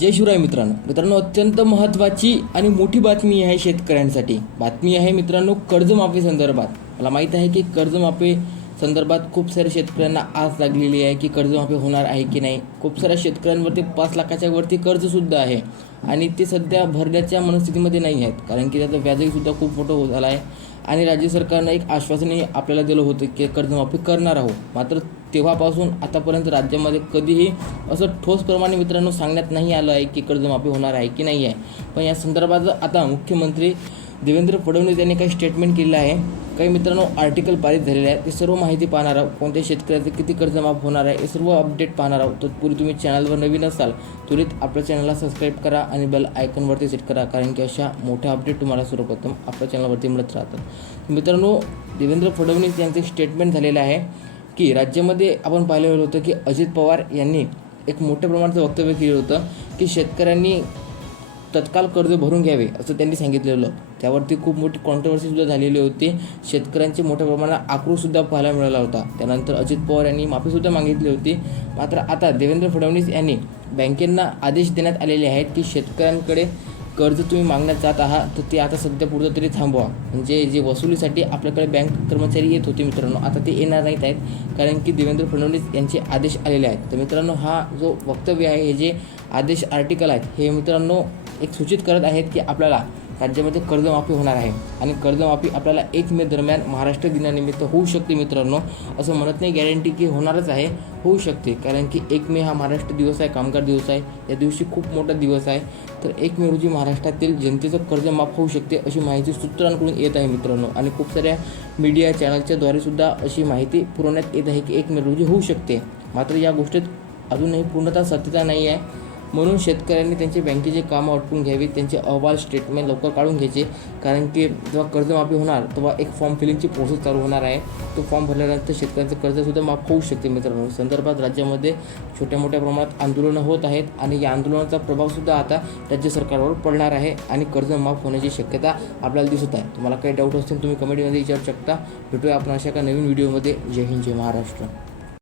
जय शिवराय मित्रांनो. मित्रांनो अत्यंत महत्त्वाची आणि मोठी बातमी आहे शेतकऱ्यांसाठी. बातमी आहे मित्रांनो कर्जमाफी संदर्भात. मला माहीत आहे की कर्जमाफी संदर्भात खूप साऱ्या शेतकऱ्यांना आस लागलेली आहे की कर्जमाफी होणार आहे की नाही. खूप साऱ्या शेतकऱ्यांवरती पाच लाखाच्या वरती कर्जसुद्धा आहे. आणि ते सध्या भरण्याच्या मनस्थितीमध्ये नाही आहेत. कारण की त्याचं व्याजही सुद्धा खूप मोठं होत झालं आहे. आणि राज्य सरकारनं एक आश्वासनही आपल्याला दिलं होतं की कर्जमाफी करणार आहोत. मात्र तेव्हापासून आतापर्यंत राज्यामध्ये कधीही असं ठोस प्रमाणे मित्रांनो सांगण्यात नाही आलं आहे की कर्जमाफी होणार आहे की नाही आहे. पण या संदर्भात आता मुख्यमंत्री देवेंद्र फडणवीस यांनी काही स्टेटमेंट केलेलं आहे काही मित्रांनो आर्टिकल पारित झालेले आहे ते सर्व माहिती पाहणार आहोत. कोणत्या शेतकऱ्याचं किती कर्जमाफ होणार आहे हे सर्व अपडेट पाहणार आहोत. तत्पूर्वी तुम्ही चॅनलवर नवीन असाल त्वरित आपल्या चॅनलला सबस्क्राईब करा आणि बेल आयकॉनवरती सेट करा कारण की अशा मोठ्या अपडेट तुम्हाला सर्वप्रथम आपल्या चॅनलवरती मिळत राहतात. मित्रांनो देवेंद्र फडणवीस यांचे स्टेटमेंट झालेलं आहे की राज्यामध्ये आपण पाहिलं गेलं होतं की अजित पवार यांनी एक मोठ्या प्रमाणाचं वक्तव्य केलं होतं की शेतकऱ्यांनी तत्काळ कर्ज भरून घ्यावे असं त्यांनी सांगितलेलं. त्यावरती खूप मोठी कॉन्ट्रोवर्सीसुद्धा झालेली होती. शेतकऱ्यांचे मोठ्या प्रमाणात आक्रोशसुद्धा पाहायला मिळाला होता. त्यानंतर अजित पवार यांनी माफीसुद्धा मागितली होती. मात्र आता देवेंद्र फडणवीस यांनी बँकेंना आदेश देण्यात आलेले आहेत की शेतकऱ्यांकडे कर्ज तुम्ही मागण्यात जात आहात तर ते आता सध्या पुढचं तरी थांबवा. म्हणजे जे वसुलीसाठी आपल्याकडे बँक कर्मचारी येत होते मित्रांनो आता ते येणार नाहीत आहेत कारण की देवेंद्र फडणवीस यांचे आदेश आलेले आहेत. तर मित्रांनो हा जो वक्तव्य आहे हे जे आदेश आर्टिकल आहेत हे मित्रांनो एक सूचित करत आहेत की आपल्याला राज्यामध्ये कर्जमाफी होणार आहे. आणि कर्जमाफी आपल्याला एक मे दरम्यान महाराष्ट्र दिनानिमित्त होऊ शकते मित्रांनो असं म्हणत नाही गॅरंटी की होणारच आहे होऊ शकते. कारण की एक मे हा महाराष्ट्र दिवस आहे कामगार दिवस आहे. या दिवशी खूप मोठा दिवस आहे. तर एक मे रोजी महाराष्ट्रातील जनतेचं कर्ज माफ होऊ शकते अशी माहिती सूत्रांकडून येत आहे मित्रांनो. आणि खूप साऱ्या मीडिया चॅनलच्याद्वारे सुद्धा अशी माहिती पुरवण्यात येत आहे की एक मे रोजी होऊ शकते. मात्र या गोष्टीत अजूनही पूर्णतः सत्यता नाही आहे. म्हणून शेतकऱ्यांनी त्यांचे बँकेचे कामं आटपून घ्यावी त्यांचे अहवाल स्टेटमेंट लवकर काढून घ्यायचे. कारण की जेव्हा कर्जमाफी होणार तेव्हा एक फॉर्म फिलिंगची प्रोसेस चालू होणार आहे. तो फॉर्म भरल्यानंतर शेतकऱ्यांचं कर्जसुद्धा माफ होऊ शकते मित्रांनो. संदर्भात राज्यामध्ये छोट्या मोठ्या प्रमाणात आंदोलनं होत आहेत आणि या आंदोलनाचा प्रभावसुद्धा आता राज्य सरकारवर पडणार आहे आणि कर्ज माफ होण्याची शक्यता आपल्याला दिसत आहे. तुम्हाला काही डाऊट असतील तुम्ही कमेंटमध्ये विचारू शकता. भेटूया आपण अशा एका नवीन व्हिडिओमध्ये जय हिंद जय महाराष्ट्र.